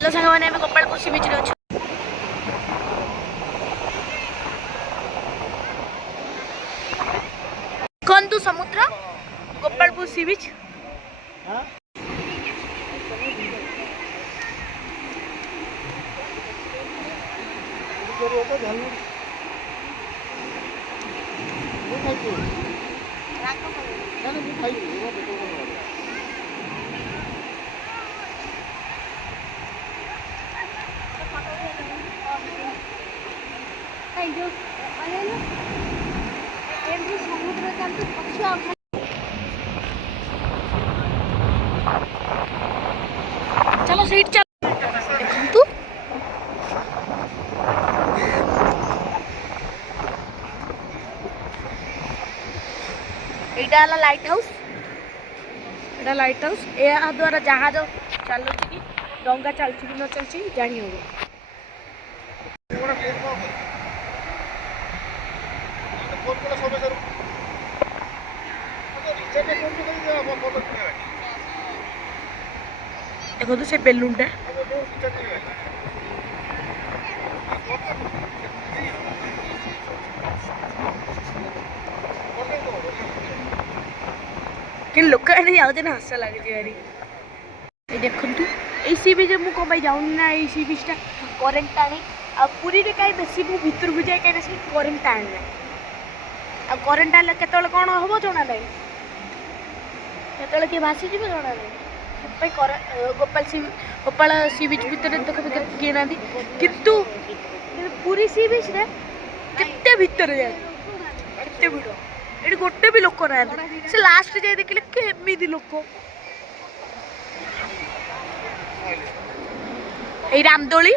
hello सांग मैंने गोपालपुर सी बीच अच्छे देखु समुद्र गोपालपुर सी बीच चलो सीट चल तू एटा लाइट हाउस या द्वारा जहाज चलुची कि डंगा चलची कि न चलची जानी हो देखो तो से बेलूनटा कि लोक जाते ना हस लगे देखु ये सी बीच मुझे कम जाऊनी ना ये सी बीचटा करेन्ट टाणी आ पुरी रे कहीं बेसी मु भितर को जाए कहीं करेन्ट टाणी ना आ करेन्ट टाणिले केतले कौन हम जना ना केतले किए भासी जी जना ना गोपाल सी बीच भितर देख किए ना किंतु पुरी सी बीच रे केते भितर जाए केते भिड़ ये गोटे भी लोक ना से लास्ट जाए देखिले केमिति लोक रामदोली